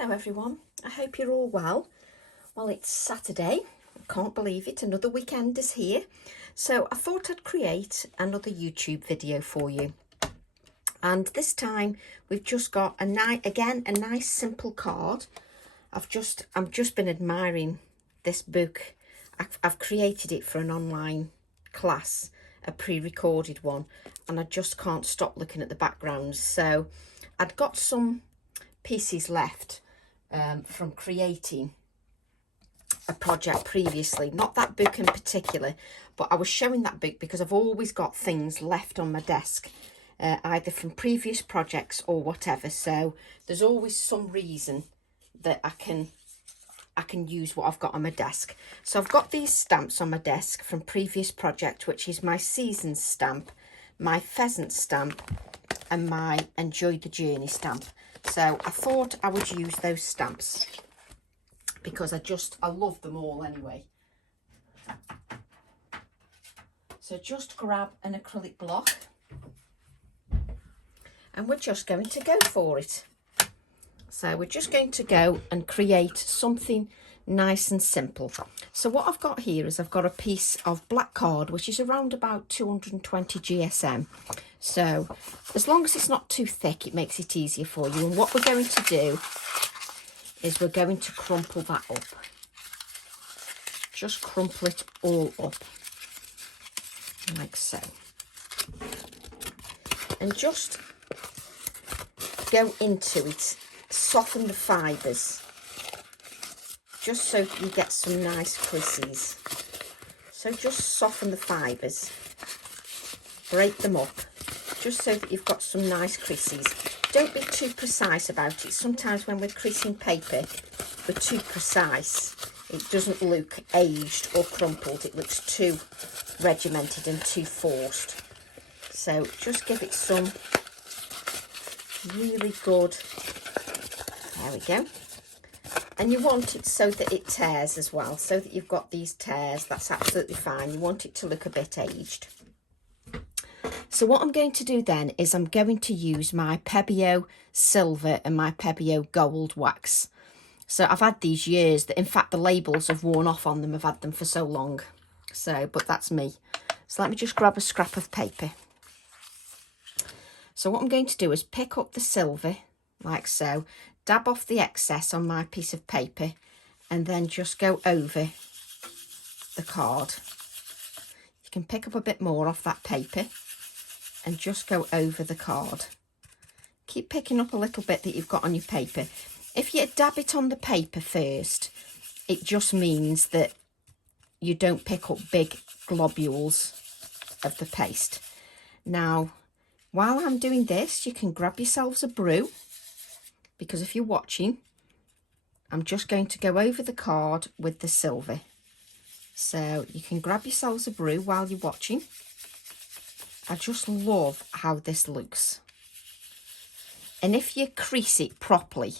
Hello everyone, I hope you're all well. Well, it's Saturday, I can't believe it, another weekend is here. So I thought I'd create another YouTube video for you. And this time we've just got a nice simple card. I've just been admiring this book. I've created it for an online class, a pre-recorded one, and I just can't stop looking at the backgrounds. So I'd got some pieces left from creating a project previously, not that book in particular, but I was showing that book because I've always got things left on my desk, either from previous projects or whatever. So there's always some reason that I can use what I've got on my desk. So I've got these stamps on my desk from previous project, which is my season stamp, my pheasant stamp, and my enjoy the journey stamp. So I thought I would use those stamps because I love them all anyway. So just grab an acrylic block and we're just going to go for it. So we're just going to go and create something nice and simple. So what I've got here is I've got a piece of black card, which is around about 220 GSM. So as long as it's not too thick, it makes it easier for you. And what we're going to do is we're going to crumple that up. Just crumple it all up, like so. And just go into it, soften the fibres, just so you get some nice creases. So just soften the fibres, break them up, just so that you've got some nice creases. Don't be too precise about it. Sometimes when we're creasing paper, we're too precise. It doesn't look aged or crumpled. It looks too regimented and too forced. So just give it some really good, there we go. And you want it so that it tears as well, so that you've got these tears. That's absolutely fine. You want it to look a bit aged. So what I'm going to do then is I'm going to use my Pebeo silver and my Pebeo gold wax. So I've had these years that in fact the labels have worn off on them. I've had them for so long. So, but that's me. So let me just grab a scrap of paper. So what I'm going to do is pick up the silver like so, dab off the excess on my piece of paper, and then just go over the card. You can pick up a bit more off that paper and just go over the card. Keep picking up a little bit that you've got on your paper. If you dab it on the paper first, it just means that you don't pick up big globules of the paste. Now, while I'm doing this, you can grab yourselves a brew, because if you're watching, I'm just going to go over the card with the silver. So you can grab yourselves a brew while you're watching. I just love how this looks. And if you crease it properly,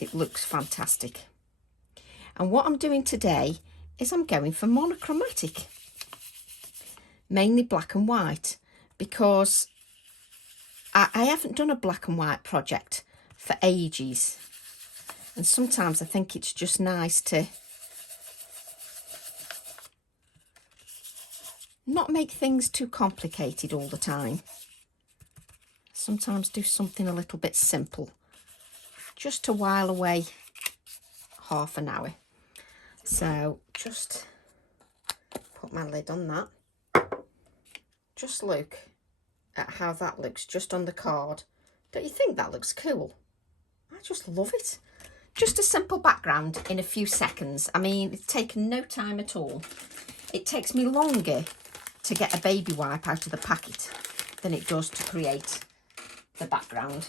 it looks fantastic. And what I'm doing today is I'm going for monochromatic, mainly black and white, because I haven't done a black and white project for ages. And sometimes I think it's just nice to not make things too complicated all the time. Sometimes do something a little bit simple, just to while away half an hour. So just put my lid on that. Just look at how that looks just on the card. Don't you think that looks cool? I just love it. Just a simple background in a few seconds. I mean, it's taken no time at all. It takes me longer to get a baby wipe out of the packet than it does to create the background.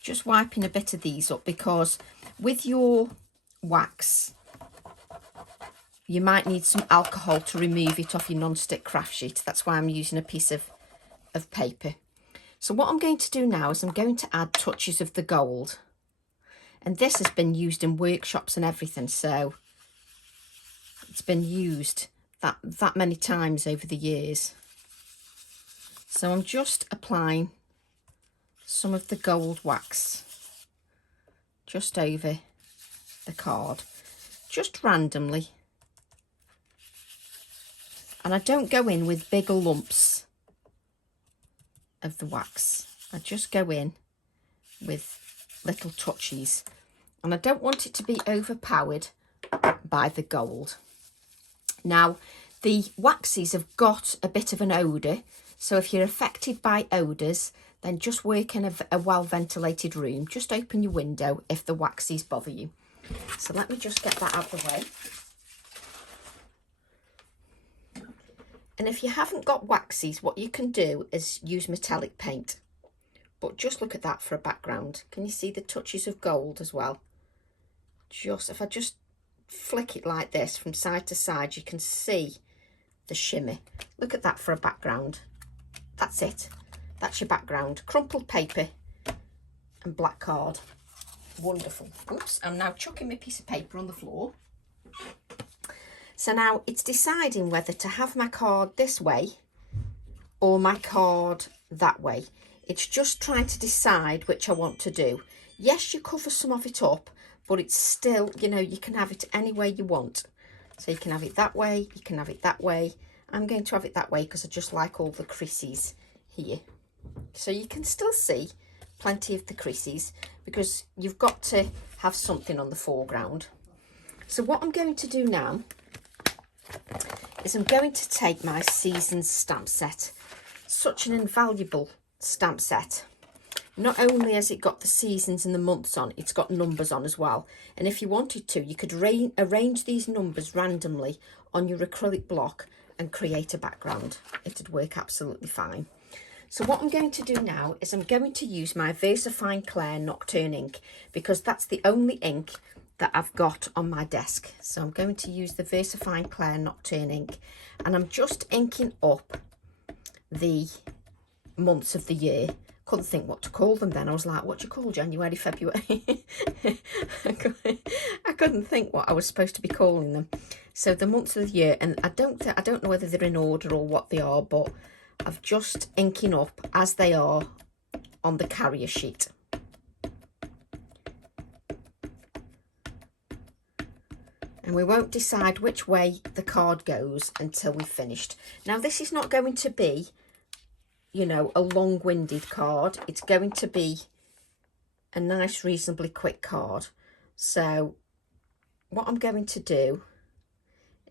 Just wiping a bit of these up, because with your wax you might need some alcohol to remove it off your non-stick craft sheet. That's why I'm using a piece of paper. So what I'm going to do now is I'm going to add touches of the gold, and this has been used in workshops and everything, so it's been used that many times over the years. So I'm just applying some of the gold wax just over the card, just randomly. And I don't go in with bigger lumps of the wax. I just go in with little touches. And I don't want it to be overpowered by the gold. Now, the waxes have got a bit of an odour. So if you're affected by odours, then just work in a well-ventilated room. Just open your window if the waxes bother you. So let me just get that out of the way. And if you haven't got waxes, what you can do is use metallic paint. But just look at that for a background. Can you see the touches of gold as well? Just, if I just flick it like this from side to side, you can see the shimmer. Look at that for a background. That's it. That's your background. Crumpled paper and black card. Wonderful. Oops, I'm now chucking my piece of paper on the floor. So now it's deciding whether to have my card this way or my card that way. It's just trying to decide which I want to do. Yes, you cover some of it up, but it's still, you know, you can have it any way you want. So you can have it that way, you can have it that way. I'm going to have it that way because I just like all the creases here. So you can still see plenty of the creases because you've got to have something on the foreground. So what I'm going to do now is I'm going to take my seasons stamp set. Such an invaluable stamp set. Not only has it got the seasons and the months on, it's got numbers on as well. And if you wanted to, you could arrange these numbers randomly on your acrylic block and create a background. It'd work absolutely fine. So what I'm going to do now is I'm going to use my VersaFine Clair Nocturne ink because that's the only ink that I've got on my desk. So I'm going to use the VersaFine Clair Nocturne ink and I'm just inking up the months of the year. Couldn't think what to call them then. I was like, what do you call January, February? I couldn't think what I was supposed to be calling them. So the months of the year, and I don't know whether they're in order or what they are, but I've just inking up as they are on the carrier sheet. And we won't decide which way the card goes until we've finished. Now this is not going to be, you know, a long-winded card. It's going to be a nice, reasonably quick card. So what I'm going to do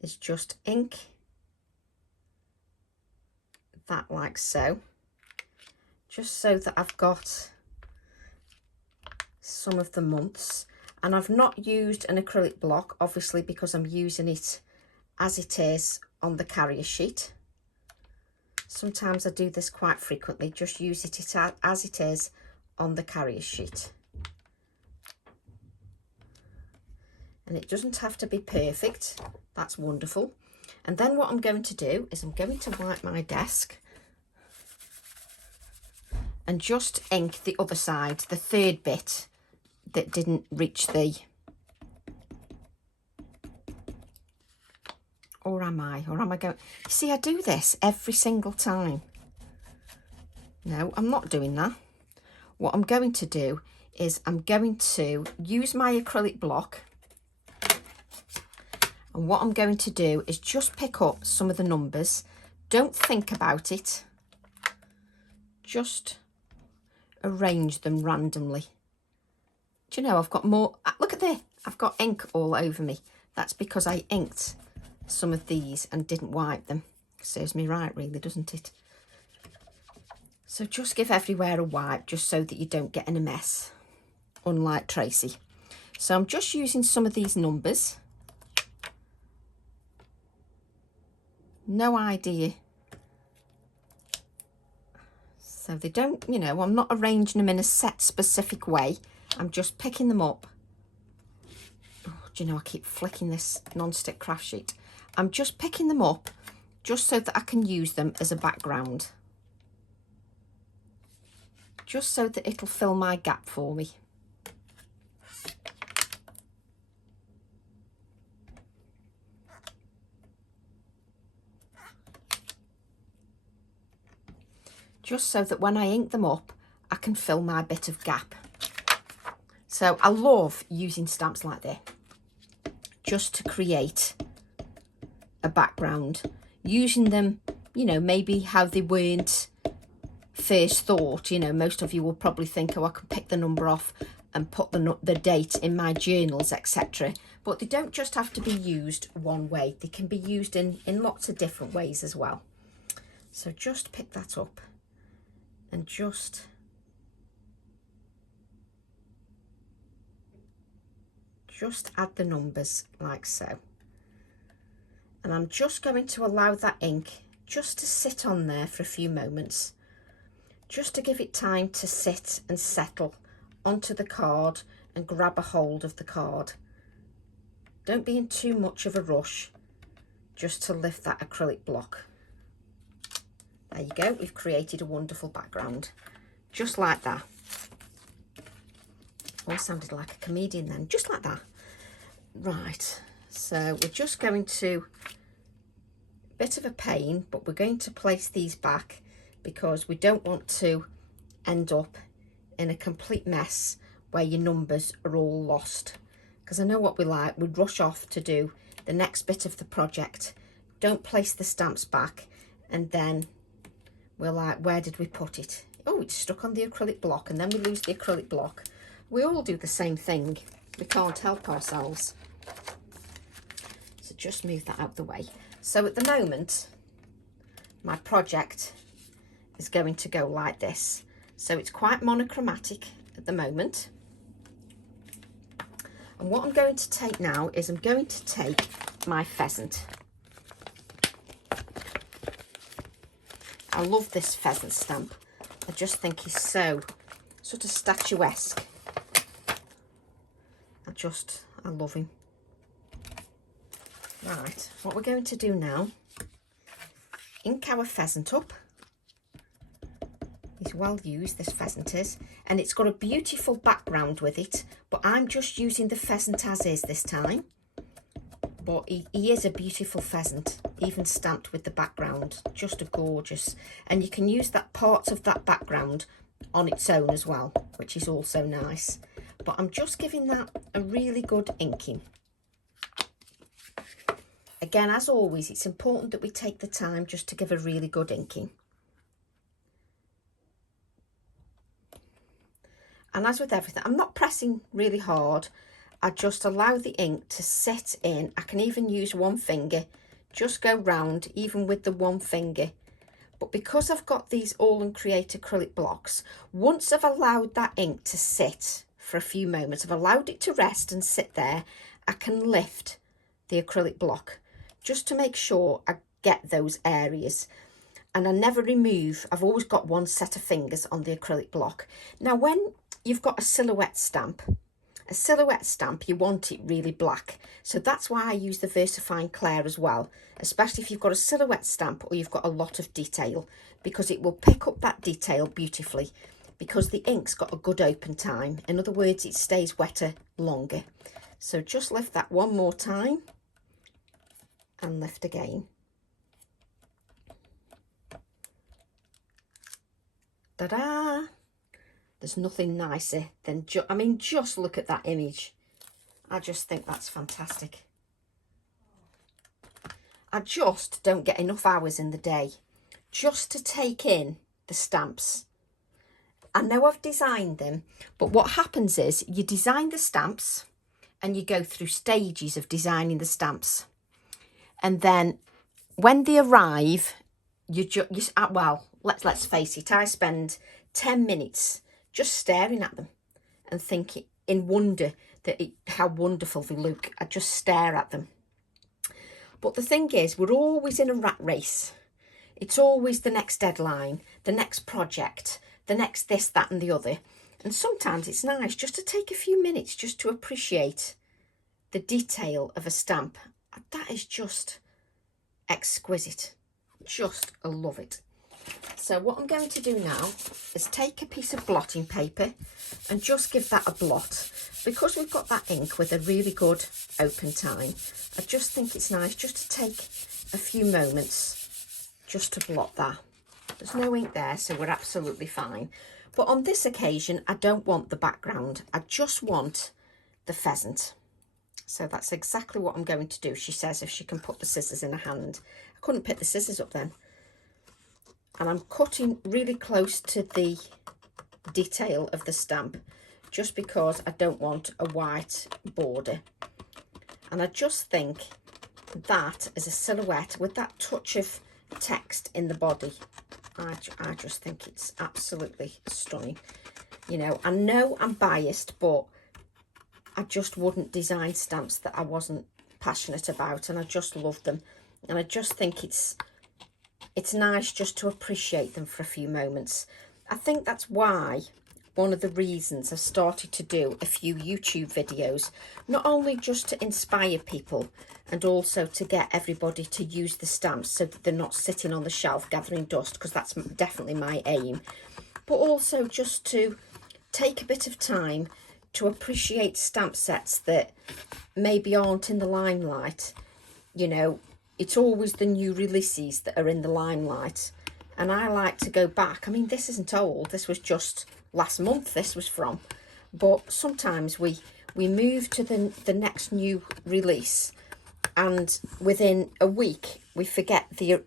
is just ink that like so, just so that I've got some of the months. And I've not used an acrylic block, obviously, because I'm using it as it is on the carrier sheet. Sometimes I do this quite frequently, just use it as it is on the carrier sheet. And it doesn't have to be perfect, that's wonderful. And then what I'm going to do is I'm going to wipe my desk and just ink the other side, the third bit that didn't reach the... Or am I going... You see, I do this every single time. No, I'm not doing that. What I'm going to do is I'm going to use my acrylic block. And what I'm going to do is just pick up some of the numbers. Don't think about it. Just arrange them randomly. Do you know, I've got more... Look at this. I've got ink all over me. That's because I inked some of these and didn't wipe them. Serves me right, really, doesn't it? So just give everywhere a wipe just so that you don't get in a mess, unlike Tracy. So I'm just using some of these numbers. No idea. So they don't, you know, I'm not arranging them in a set specific way. I'm just picking them up. Oh, do you know, I keep flicking this non-stick craft sheet. I'm just picking them up just so that I can use them as a background. Just so that it'll fill my gap for me. Just so that when I ink them up, I can fill my bit of gap. So I love using stamps like this just to create a background, using them, you know, maybe how they weren't first thought. You know, most of you will probably think, oh, I can pick the number off and put the date in my journals, etc. But they don't just have to be used one way. They can be used in lots of different ways as well. So just pick that up and just add the numbers like so. And I'm just going to allow that ink just to sit on there for a few moments, just to give it time to sit and settle onto the card and grab a hold of the card. Don't be in too much of a rush, just to lift that acrylic block. There you go, we've created a wonderful background, just like that. Oh, I sounded like a comedian then, just like that. Right, so we're just going to, bit of a pain, but we're going to place these back because we don't want to end up in a complete mess where your numbers are all lost. Because I know what we like, we rush off to do the next bit of the project, don't place the stamps back, and then we're like, where did we put it? Oh, it's stuck on the acrylic block, and then we lose the acrylic block. We all do the same thing, we can't help ourselves. So just move that out the way. So at the moment, my project is going to go like this. So it's quite monochromatic at the moment. And what I'm going to take now is I'm going to take my pheasant. I love this pheasant stamp. I just think he's so sort of statuesque. I love him. Right, what we're going to do now, ink our pheasant up. He's well used, this pheasant is, and it's got a beautiful background with it, but I'm just using the pheasant as is this time. But he is a beautiful pheasant, even stamped with the background, just a gorgeous. And you can use that part of that background on its own as well, which is also nice. But I'm just giving that a really good inking. Again, as always, it's important that we take the time just to give a really good inking. And as with everything, I'm not pressing really hard. I just allow the ink to sit in. I can even use one finger, just go round, even with the one finger. But because I've got these AALLandCreate acrylic blocks, once I've allowed that ink to sit for a few moments, I've allowed it to rest and sit there, I can lift the acrylic block just to make sure I get those areas. And I never remove, I've always got one set of fingers on the acrylic block. Now, when you've got a silhouette stamp, you want it really black. So that's why I use the VersaFine Clair as well, especially if you've got a silhouette stamp or you've got a lot of detail, because it will pick up that detail beautifully because the ink's got a good open time. In other words, it stays wetter longer. So just lift that one more time and lift again. Ta-da! There's nothing nicer than, just look at that image. I just think that's fantastic. I just don't get enough hours in the day just to take in the stamps. I know I've designed them, but what happens is you design the stamps and you go through stages of designing the stamps. And then when they arrive, well, let's face it, I spend 10 minutes just staring at them and thinking in wonder how wonderful they look. I just stare at them. But the thing is, we're always in a rat race. It's always the next deadline, the next project, the next this, that and the other. And sometimes it's nice just to take a few minutes just to appreciate the detail of a stamp. That is just exquisite. I love it. So what I'm going to do now is take a piece of blotting paper and just give that a blot. Because we've got that ink with a really good open time, I just think it's nice just to take a few moments just to blot that. There's no ink there, so we're absolutely fine. But on this occasion, I don't want the background. I just want the pheasant. So that's exactly what I'm going to do. She says if she can put the scissors in her hand. I couldn't pick the scissors up then. And I'm cutting really close to the detail of the stamp, just because I don't want a white border. And I just think that as a silhouette with that touch of text in the body, I just think it's absolutely stunning. You know I'm biased, but I just wouldn't design stamps that I wasn't passionate about, and I just love them. And I just think it's nice just to appreciate them for a few moments. I think that's why, one of the reasons I started to do a few YouTube videos, not only just to inspire people and also to get everybody to use the stamps so that they're not sitting on the shelf gathering dust, because that's definitely my aim, but also just to take a bit of time to appreciate stamp sets that maybe aren't in the limelight. You know, it's always the new releases that are in the limelight. And I like to go back. I mean, this isn't old. This was just last month this was from. But sometimes we move to the next new release, and within a week we forget the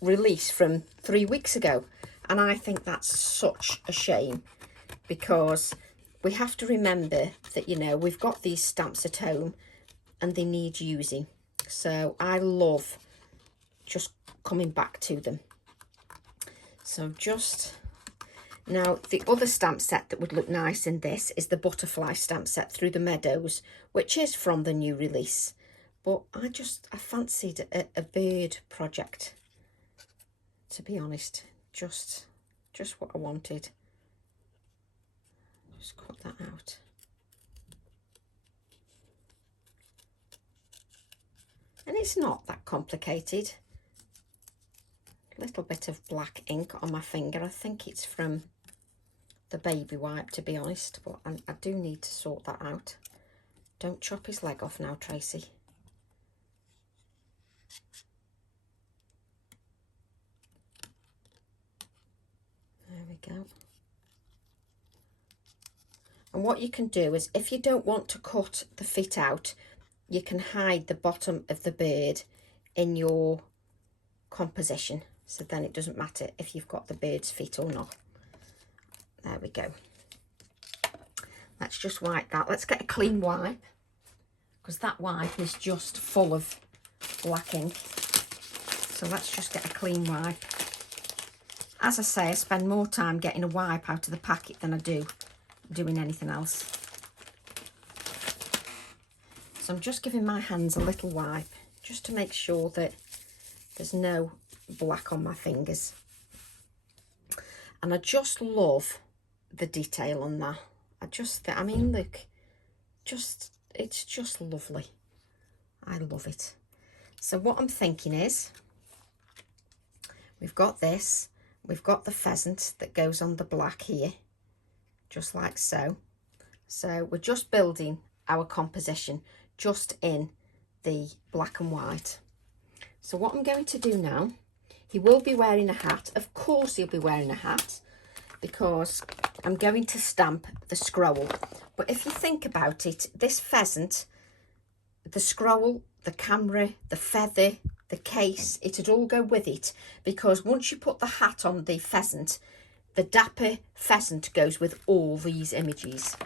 release from 3 weeks ago. And I think that's such a shame, because we have to remember that, you know, we've got these stamps at home and they need using. So I love just coming back to them. So just now, the other stamp set that would look nice in this is the butterfly stamp set Through the Meadows, which is from the new release. But I fancied a bird project, to be honest. Just what I wanted. Just cut that out. And it's not that complicated. A little bit of black ink on my finger. I think it's from the baby wipe, to be honest, but I do need to sort that out. Don't chop his leg off now, Tracy. There we go. And what you can do is, if you don't want to cut the feet out, you can hide the bottom of the bird in your composition. So then it doesn't matter if you've got the bird's feet or not. There we go. Let's just wipe that. Let's get a clean wipe, because that wipe is just full of black ink. So let's just get a clean wipe. As I say, I spend more time getting a wipe out of the packet than I do doing anything else. So I'm just giving my hands a little wipe, just to make sure that there's no black on my fingers. And I just love the detail on that. I mean, look, it's just lovely. I love it. So what I'm thinking is, we've got this, we've got the pheasant that goes on the black here, just like so. So we're just building our composition just in the black and white. So what I'm going to do now, he will be wearing a hat. Of course he'll be wearing a hat, because I'm going to stamp the scroll. But if you think about it, this pheasant, the scroll, the camera, the feather, the case, it'd all go with it, because once you put the hat on the pheasant, the dapper pheasant goes with all these images.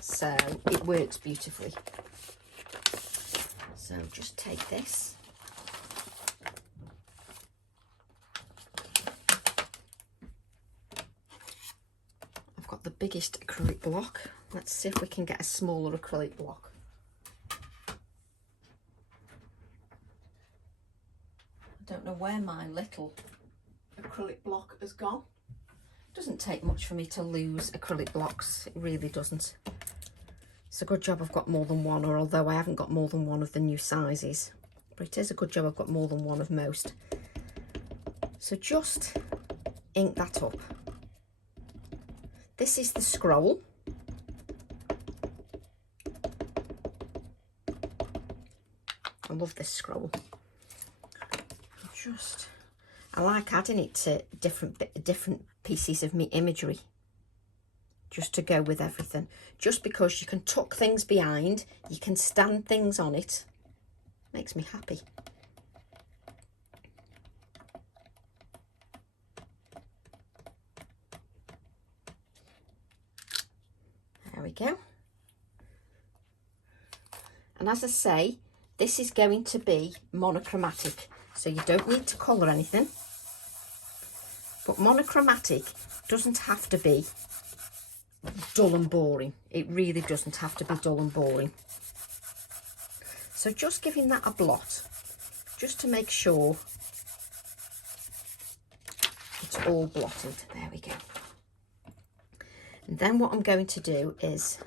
So it works beautifully. So just take this. I've got the biggest acrylic block. Let's see if we can get a smaller acrylic block. I don't know where my little acrylic block has gone. It doesn't take much for me to lose acrylic blocks. It really doesn't. It's a good job I've got more than one, or although I haven't got more than one of the new sizes, but it is a good job I've got more than one of most. So just ink that up. This is the scroll. I love this scroll. I like adding it to different pieces of me imagery. just to go with everything. Just because you can tuck things behind, you can stand things on it. Makes me happy. There we go. And as I say, this is going to be monochromatic, so you don't need to colour anything. But monochromatic doesn't have to be dull and boring. It really doesn't have to be dull and boring. So just giving that a blot, just to make sure it's all blotted. There we go. And then what I'm going to do is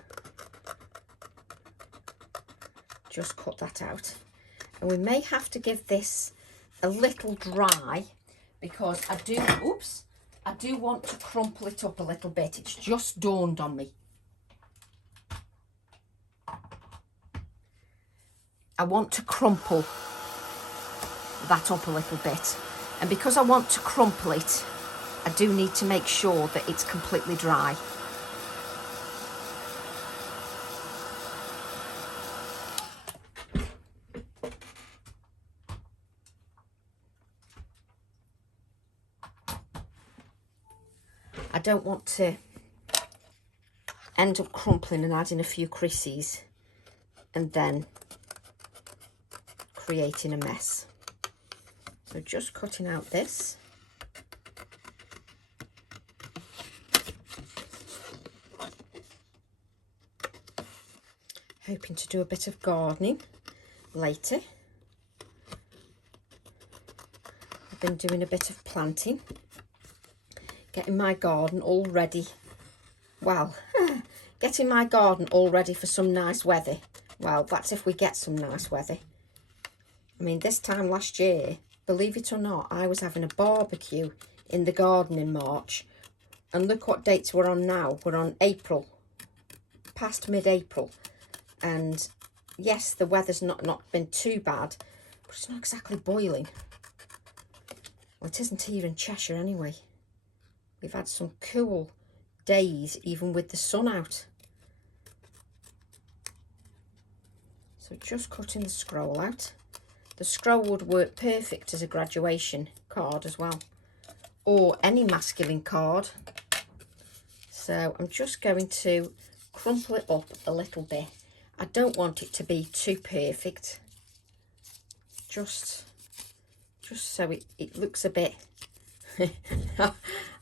just cut that out. And we may have to give this a little dry because I do want to crumple it up a little bit. It's just dawned on me. I want to crumple that up a little bit. And because I want to crumple it, I do need to make sure that it's completely dry. I don't want to end up crumpling and adding a few creases and then creating a mess. So just cutting out this. Hoping to do a bit of gardening later. I've been doing a bit of planting. Getting my garden all ready. Well, getting my garden all ready for some nice weather. Well, that's if we get some nice weather. I mean, this time last year, believe it or not, I was having a barbecue in the garden in March. And look what dates we're on now. We're on April, past mid-April. And yes, the weather's not been too bad, but it's not exactly boiling. Well, it isn't here in Cheshire anyway. We've had some cool days, even with the sun out. So just cutting the scroll out. The scroll would work perfect as a graduation card as well, or any masculine card. So I'm just going to crumple it up a little bit. I don't want it to be too perfect. Just so it looks a bit... I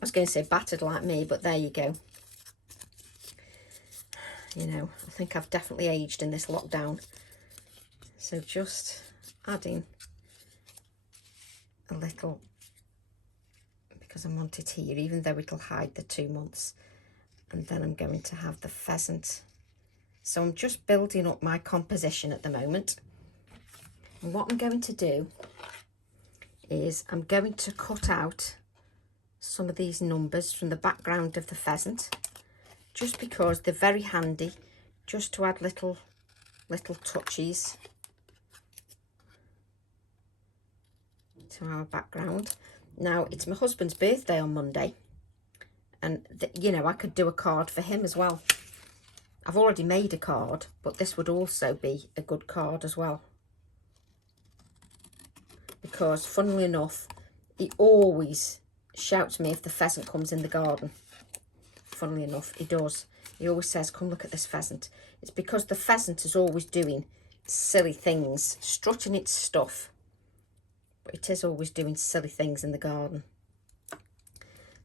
was going to say battered like me, but there you go. You know, I think I've definitely aged in this lockdown. So just adding a little, because I want it here, even though it'll hide the 2 months. And then I'm going to have the pheasant. So I'm just building up my composition at the moment. And what I'm going to do is I'm going to cut out some of these numbers from the background of the pheasant, just because they're very handy, just to add little touches to our background. Now, it's my husband's birthday on Monday, and you know, I could do a card for him as well. I've already made a card, but this would also be a good card as well, because funnily enough, he always shouts me if the pheasant comes in the garden. Funnily enough, he does. He always says, come look at this pheasant. It's because the pheasant is always doing silly things, strutting its stuff. But it is always doing silly things in the garden.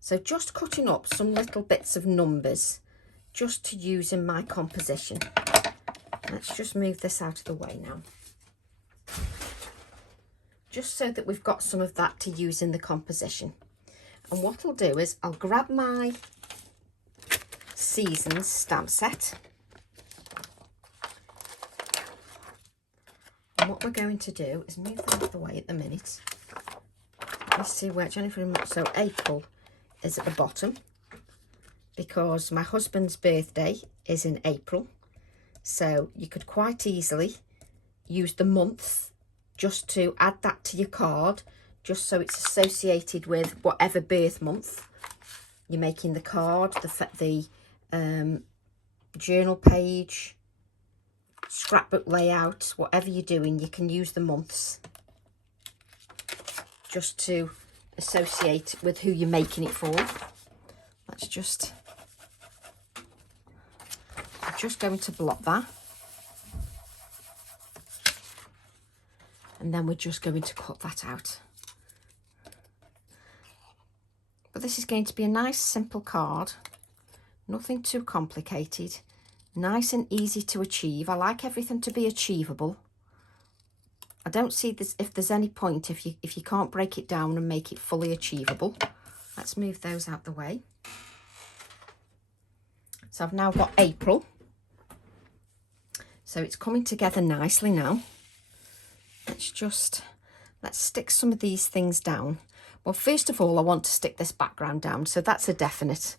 So just cutting up some little bits of numbers just to use in my composition. Let's just move this out of the way now. Just so that we've got some of that to use in the composition. And what I'll do is I'll grab my Seasons stamp set. And what we're going to do is move that out of the way at the minute. Let's see where Jennifer and so April is at the bottom, because my husband's birthday is in April. So you could quite easily use the month just to add that to your card, just so it's associated with whatever birth month you're making the card, the journal page, scrapbook layout, whatever you're doing, you can use the months just to associate with who you're making it for. I'm just going to blot that. And then we're just going to cut that out. But this is going to be a nice simple card. Nothing too complicated. Nice and easy to achieve. I like everything to be achievable. I don't see this if there's any point if you can't break it down and make it fully achievable. Let's move those out the way. So I've now got April. So it's coming together nicely now. Let's stick some of these things down. Well, first of all, I want to stick this background down, so that's a definite.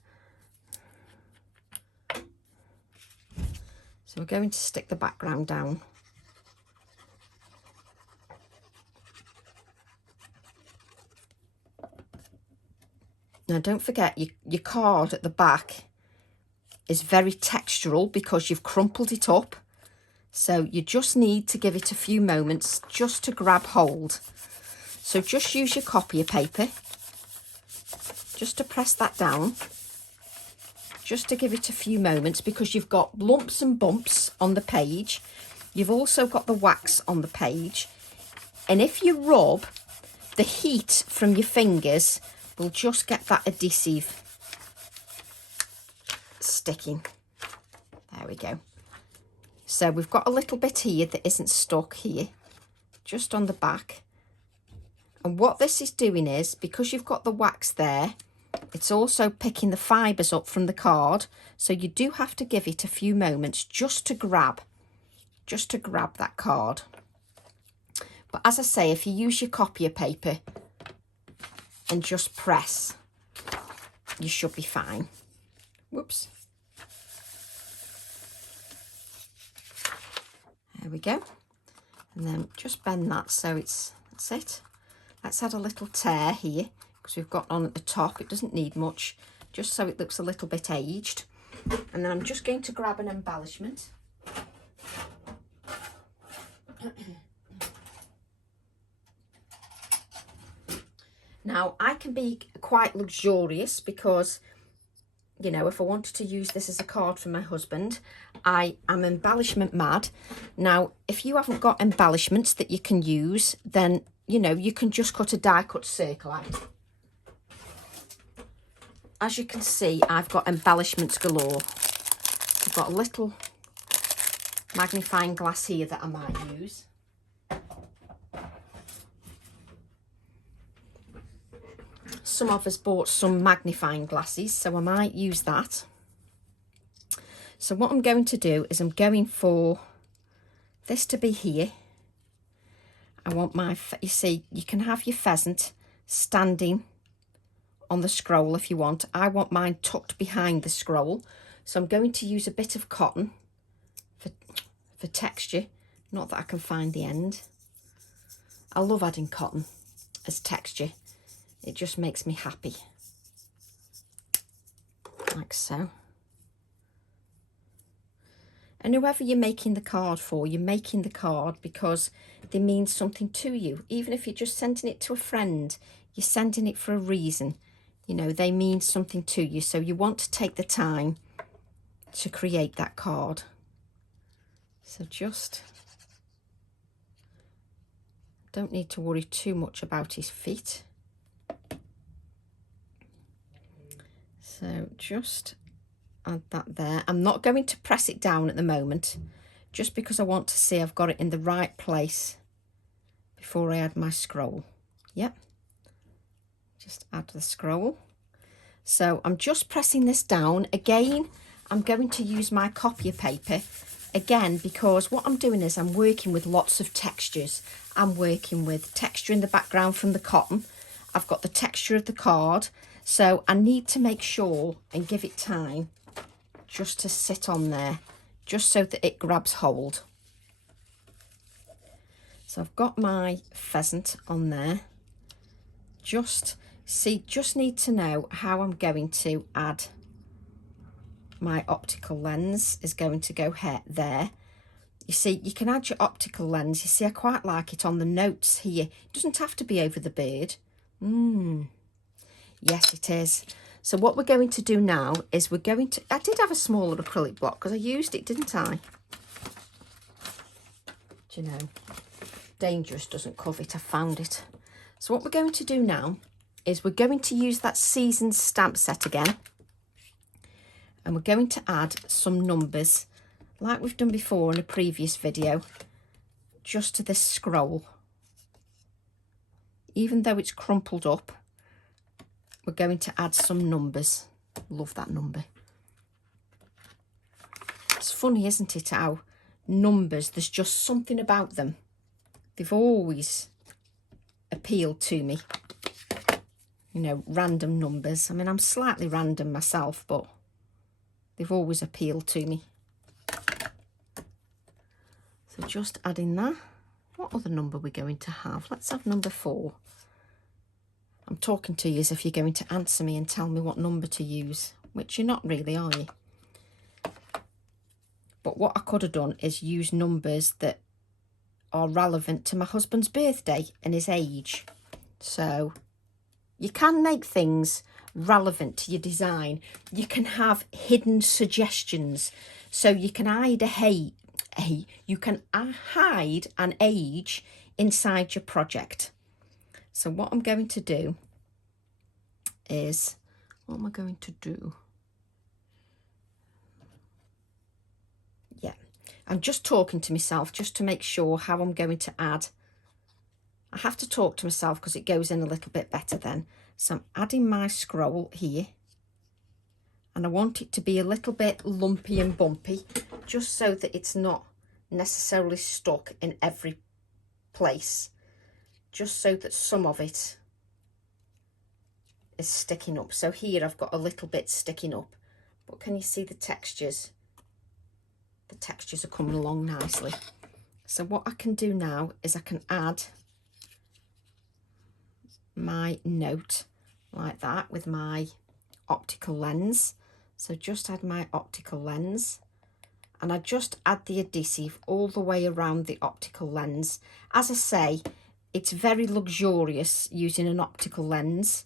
So we're going to stick the background down. Now, don't forget, your card at the back is very textural because you've crumpled it up. So you just need to give it a few moments just to grab hold. So just use your copier paper, just to press that down, just to give it a few moments, because you've got lumps and bumps on the page. You've also got the wax on the page. And if you rub, the heat from your fingers will just get that adhesive sticking. There we go. So we've got a little bit here that isn't stuck here, just on the back. And what this is doing is, because you've got the wax there, it's also picking the fibres up from the card. So you do have to give it a few moments just to grab that card. But as I say, if you use your copier paper and just press, you should be fine. Whoops. There we go. And then just bend that so that's it. Let's add a little tear here because we've got on at the top. It doesn't need much, just so it looks a little bit aged. And then I'm just going to grab an embellishment. Now, I can be quite luxurious because, you know, if I wanted to use this as a card for my husband, I am embellishment mad. Now, if you haven't got embellishments that you can use, then, you know, you can just cut a die cut circle out. As you can see, I've got embellishments galore. I've got a little magnifying glass here that I might use. Some of us bought some magnifying glasses, so I might use that. So what I'm going to do is I'm going for this to be here. I want my, you see, you can have your pheasant standing on the scroll if you want. I want mine tucked behind the scroll. So I'm going to use a bit of cotton for texture. Not that I can find the end. I love adding cotton as texture. It just makes me happy. Like so. And whoever you're making the card for, you're making the card because they mean something to you. Even if you're just sending it to a friend, you're sending it for a reason. You know, they mean something to you. So you want to take the time to create that card. So just don't need to worry too much about his feet. So just add that there. I'm not going to press it down at the moment, just because I want to see I've got it in the right place before I add my scroll. Yep. Just add the scroll. So I'm just pressing this down. Again, I'm going to use my copier paper again, because what I'm doing is I'm working with lots of textures. I'm working with texture in the background from the cotton. I've got the texture of the card. So I need to make sure and give it time just to sit on there, just so that it grabs hold. So I've got my pheasant on there. Just need to know how I'm going to add my optical lens is going to go there. You see, you can add your optical lens. You see, I quite like it on the notes here. It doesn't have to be over the bird. Yes, it is. So what we're going to do now is we're going to... I did have a smaller acrylic block because I used it, didn't I? Do you know? Dangerous doesn't cover it. I found it. So what we're going to do now is we're going to use that seasoned stamp set again. And we're going to add some numbers, like we've done before in a previous video, just to this scroll. Even though it's crumpled up, we're going to add some numbers. Love that number. It's funny, isn't it, how numbers, there's just something about them. They've always appealed to me. You know, random numbers. I mean, I'm slightly random myself, but they've always appealed to me. So just adding that. What other number are we going to have? Let's have number 4. I'm talking to you as if you're going to answer me and tell me what number to use, which you're not really, are you? But what I could have done is use numbers that are relevant to my husband's birthday and his age. So you can make things relevant to your design. You can have hidden suggestions. So you can hide you can hide an age inside your project. So what I'm going to do is, what am I going to do? Yeah, I'm just talking to myself just to make sure how I'm going to add. I have to talk to myself because it goes in a little bit better then. So I'm adding my scroll here. And I want it to be a little bit lumpy and bumpy, just so that it's not necessarily stuck in every place. Just so that some of it is sticking up. So here I've got a little bit sticking up. But can you see the textures? The textures are coming along nicely. So what I can do now is I can add my note like that with my optical lens. So just add my optical lens. And I just add the adhesive all the way around the optical lens. As I say, it's very luxurious using an optical lens,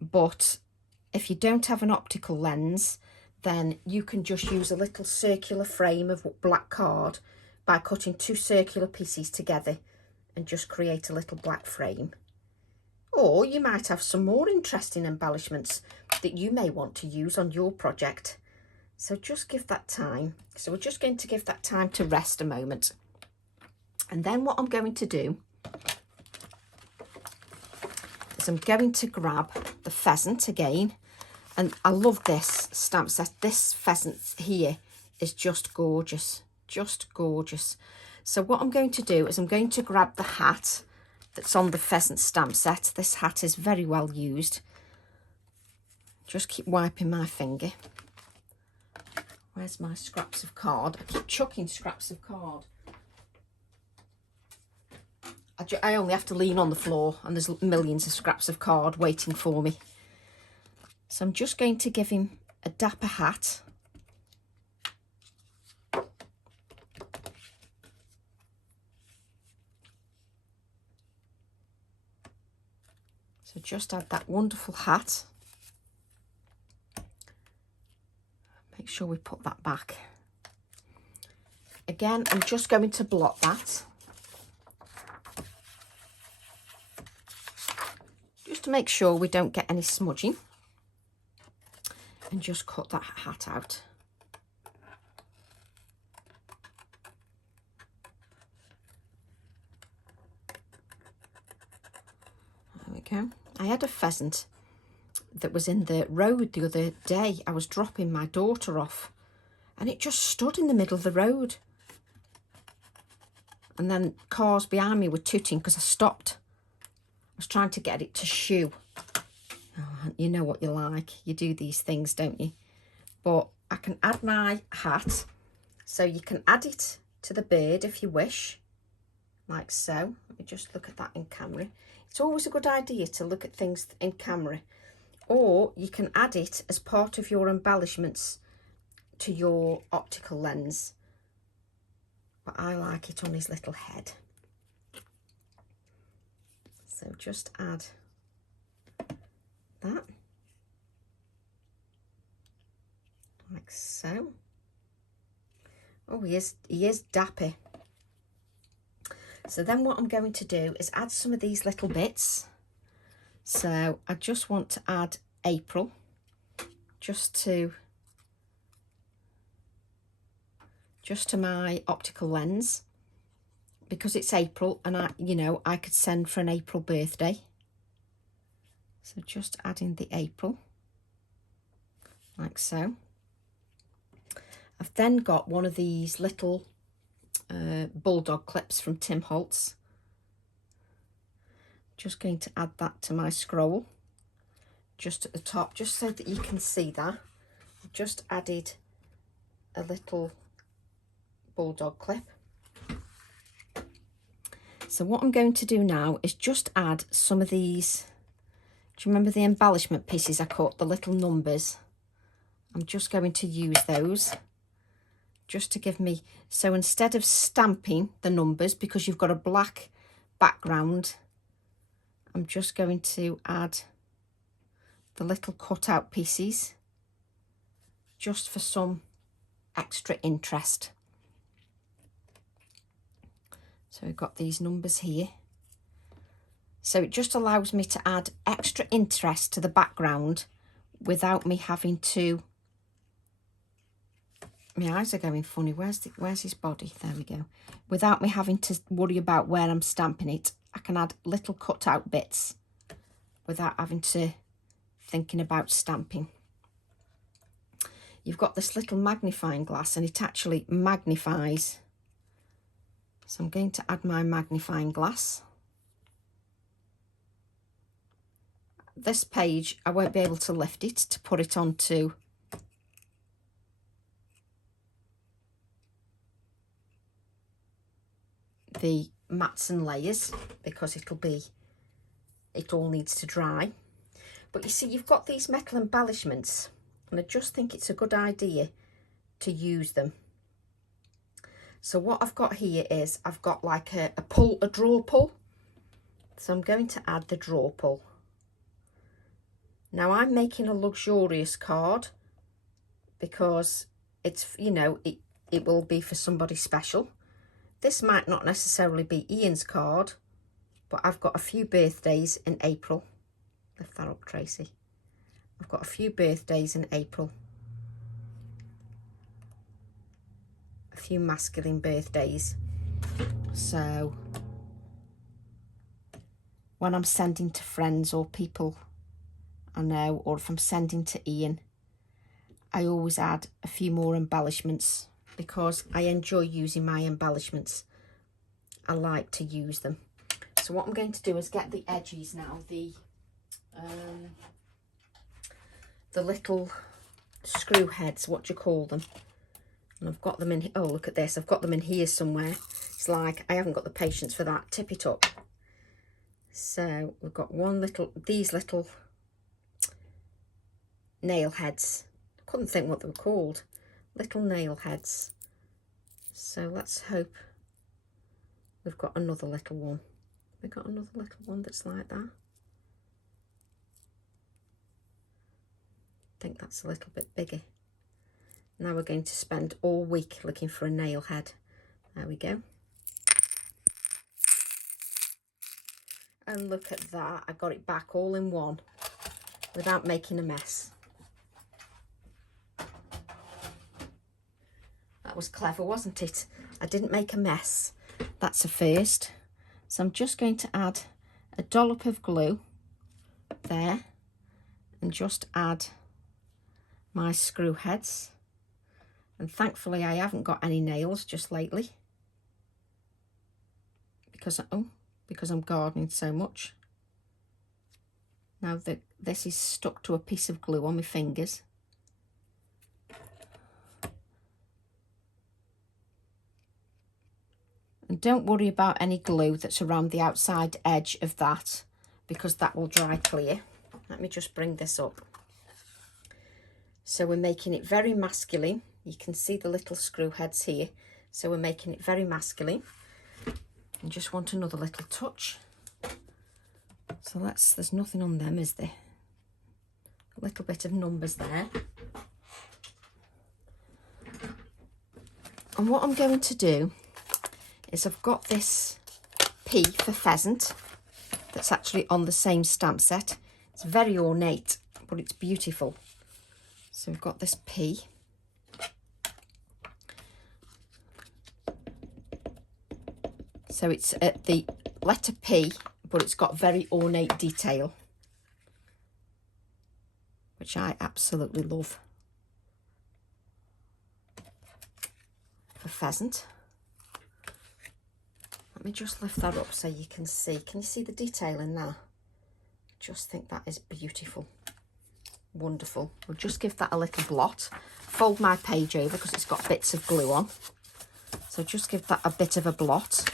but if you don't have an optical lens, then you can just use a little circular frame of black card by cutting 2 circular pieces together and just create a little black frame. Or you might have some more interesting embellishments that you may want to use on your project. So just give that time. So we're just going to give that time to rest a moment. And then what I'm going to do is I'm going to grab the pheasant again. And I love this stamp set. This pheasant here is just gorgeous. Just gorgeous. So what I'm going to do is I'm going to grab the hat that's on the pheasant stamp set. This hat is very well used. Just keep wiping my finger. Where's my scraps of card? I keep chucking scraps of card. I only have to lean on the floor and there's millions of scraps of card waiting for me. So I'm just going to give him a dapper hat. So just add that wonderful hat. Make sure we put that back. Again, I'm just going to blot that. Just to make sure we don't get any smudging. And just cut that hat out. There we go. I had a pheasant that was in the road the other day. I was dropping my daughter off and it just stood in the middle of the road. And then cars behind me were tooting because I stopped. I was trying to get it to shoo. Oh, you know what you're like. You do these things, don't you? But I can add my hat. So you can add it to the bird if you wish. Like so. Let me just look at that in camera. It's always a good idea to look at things in camera. Or you can add it as part of your embellishments to your optical lens, but I like it on his little head. So just add that, like so. Oh, he is dapper. So then what I'm going to do is add some of these little bits. So I just want to add April, just to my optical lens, because it's April and I could send for an April birthday. So just adding the April, like so. I've then got one of these little bulldog clips from Tim Holtz. Just going to add that to my scroll, just at the top, just so that you can see that. I've just added a little bulldog clip. So what I'm going to do now is just add some of these. Do you remember the embellishment pieces I cut, the little numbers? I'm just going to use those just to give me, so instead of stamping the numbers, because you've got a black background, I'm just going to add the little cutout pieces just for some extra interest. So we've got these numbers here. So it just allows me to add extra interest to the background without me having to, my eyes are going funny, where's his body? There we go. Without me having to worry about where I'm stamping it, I can add little cut out bits without having to thinking about stamping. You've got this little magnifying glass and it actually magnifies. So I'm going to add my magnifying glass. This page, I won't be able to lift it to put it onto the mats and layers because it all needs to dry. But you see, you've got these metal embellishments and I just think it's a good idea to use them. So what I've got here is I've got like a draw pull. So I'm going to add the draw pull. Now I'm making a luxurious card because it's, it will be for somebody special. This might not necessarily be Ian's card, but I've got a few birthdays in April. Lift that up, Tracy. I've got a few birthdays in April. A few masculine birthdays. So when I'm sending to friends or people I know, or if I'm sending to Ian, I always add a few more embellishments because I enjoy using my embellishments. I like to use them. So what I'm going to do is get the edges now, the little screw heads, what do you call them? And I've got them in, oh look at this, I've got them in here somewhere. It's like I haven't got the patience for that. Tip it up. So we've got these little nail heads. I couldn't think what they were called. Little nail heads. So let's hope we've got another little one. We've got another little one that's like that. I think that's a little bit bigger. Now we're going to spend all week looking for a nail head. There we go. And look at that, I got it back all in one without making a mess. That was clever, wasn't it? I didn't make a mess. That's a first. So I'm just going to add a dollop of glue there and just add my screw heads. And thankfully I haven't got any nails just lately because I'm gardening so much. Now this is stuck to a piece of glue on my fingers. And don't worry about any glue that's around the outside edge of that because that will dry clear. Let me just bring this up. So we're making it very masculine You can see the little screw heads here, so we're making it very masculine. And just want another little touch. So there's nothing on them, is there? A little bit of numbers there. And what I'm going to do is I've got this P for pheasant that's actually on the same stamp set. It's very ornate, but it's beautiful. So we've got this P. So it's at the letter P, but it's got very ornate detail, which I absolutely love for pheasant. Let me just lift that up so you can see. Can you see the detail in there? I just think that is beautiful. Wonderful. We'll just give that a little blot. Fold my page over because it's got bits of glue on. So just give that a bit of a blot.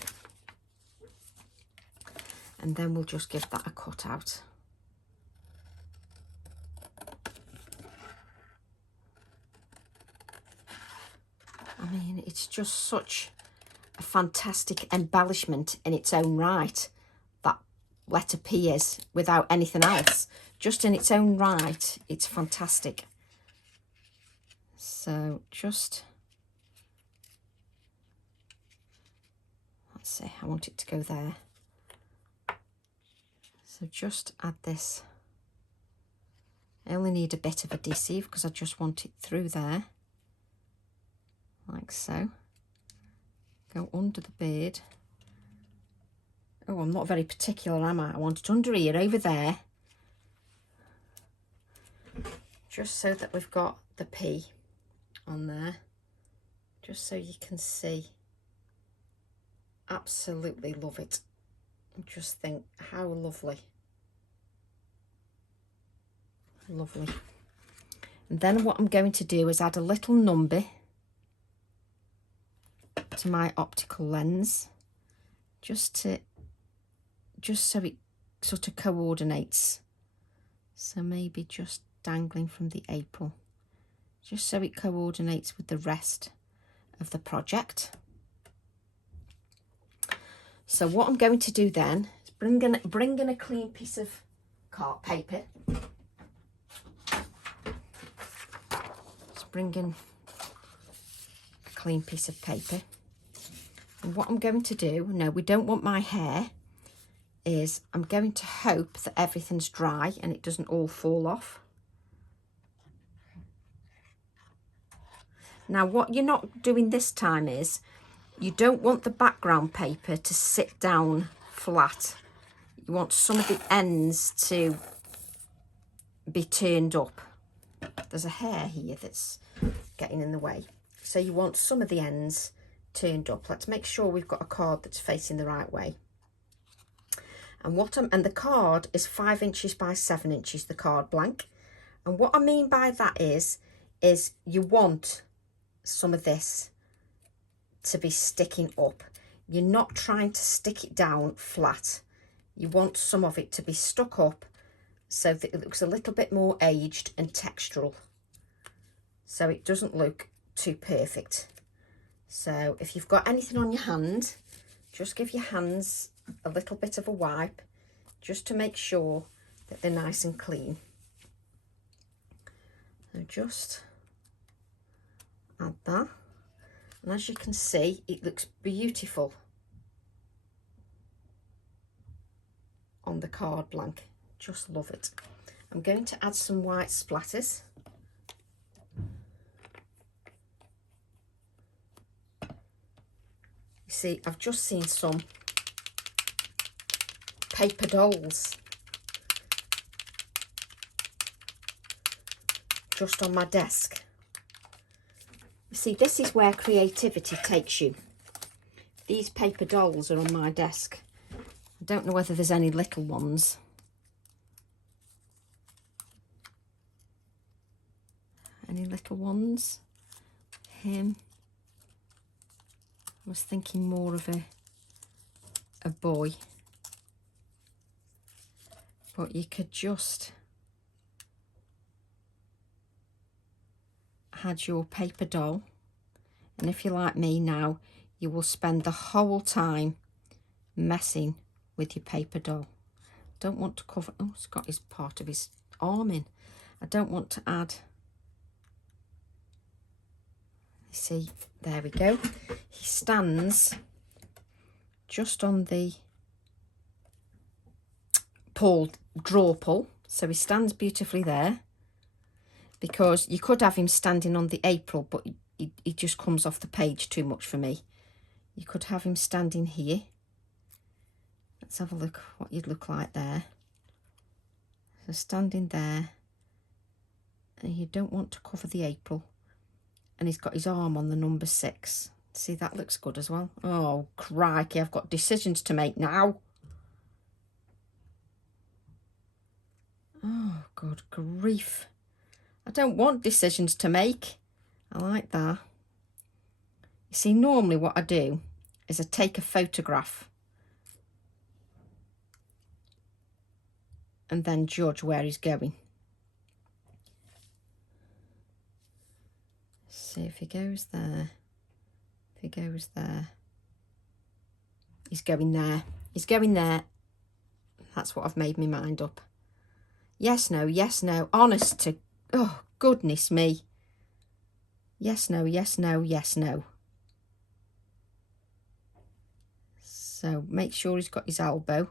And then we'll just give that a cut out. I mean, it's just such a fantastic embellishment in its own right, that letter P is, without anything else. Just in its own right, it's fantastic. So just, let's see, I want it to go there. So just add this. I only need a bit of adhesive because I just want it through there, like so. Go under the beard. Oh, I'm not very particular, am I? I want it under here, over there. Just so that we've got the P on there. Just so you can see. Absolutely love it. Just think how lovely. Lovely. And then what I'm going to do is add a little number to my optical lens, just so it sort of coordinates. So maybe just dangling from the April, just so it coordinates with the rest of the project. So what I'm going to do then is bring in a clean piece of card paper. Just bring in a clean piece of paper. And what I'm going to do, no, we don't want my hair, is I'm going to hope that everything's dry and it doesn't all fall off. Now what you're not doing this time is, you don't want the background paper to sit down flat. You want some of the ends to be turned up. There's a hair here that's getting in the way. So you want some of the ends turned up. Let's make sure we've got a card that's facing the right way. And the card is 5 inches by 7 inches, the card blank. And what I mean by that is you want some of this to be sticking up. You're not trying to stick it down flat. You want some of it to be stuck up so that it looks a little bit more aged and textural, so it doesn't look too perfect. So if you've got anything on your hand, just give your hands a little bit of a wipe just to make sure that they're nice and clean. So just add that. And as you can see, it looks beautiful on the card blank. Just love it. I'm going to add some white splatters. You see, I've just seen some paper dolls just on my desk. You see, this is where creativity takes you. These paper dolls are on my desk. I don't know whether there's any little ones. Any little ones? Him. I was thinking more of a boy. But you could just had your paper doll, and if you're like me now, you will spend the whole time messing with your paper doll. Don't want to cover, oh, it's got his part of his arm in. I don't want to add, you see, there we go. He stands just on the draw pull, so he stands beautifully there, because you could have him standing on the April, but he just comes off the page too much for me. You could have him standing here. Let's have a look what you'd look like there. So standing there, and you don't want to cover the April, and he's got his arm on the number 6. See, that looks good as well. Oh crikey, I've got decisions to make now. Oh good grief, I don't want decisions to make. I like that. You see, normally what I do is I take a photograph and then judge where he's going. See if he goes there, if he goes there, he's going there, he's going there. That's what I've made my mind up. Yes, no, honest to, oh goodness me. Yes, no, yes, no, yes, no. So make sure he's got his elbow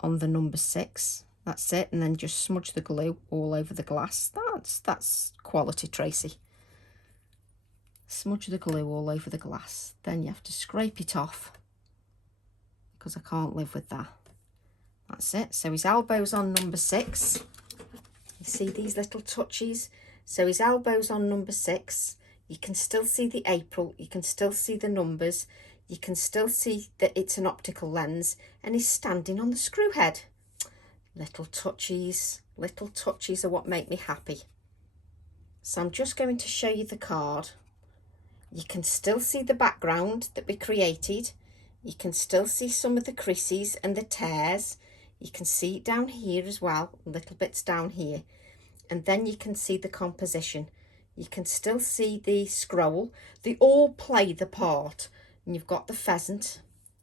on the number 6. That's it, and then just smudge the glue all over the glass. That's quality, Tracy. Smudge the glue all over the glass. Then you have to scrape it off, because I can't live with that. That's it. So his elbow's on number 6. You see these little touches? So his elbow's on number 6. You can still see the April. You can still see the numbers. You can still see that it's an optical lens, and he's standing on the screw head. Little touches are what make me happy. So I'm just going to show you the card. You can still see the background that we created. You can still see some of the creases and the tears. You can see it down here as well, little bits down here. And then you can see the composition. You can still see the scroll. They all play the part. And you've got the pheasant,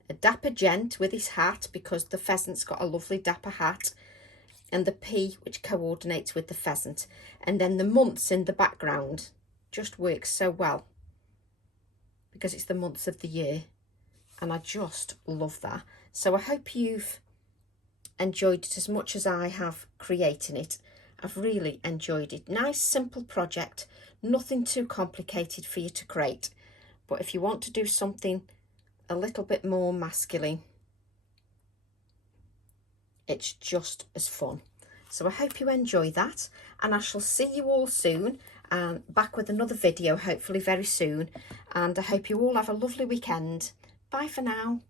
a dapper gent with his hat, because the pheasant's got a lovely dapper hat, and the P, which coordinates with the pheasant. And then the months in the background just works so well, because it's the months of the year, and I just love that. So I hope you've enjoyed it as much as I have creating it. I've really enjoyed it. Nice simple project, nothing too complicated for you to create. But if you want to do something a little bit more masculine, it's just as fun. So I hope you enjoy that, and I shall see you all soon, and back with another video hopefully very soon. And I hope you all have a lovely weekend. Bye for now.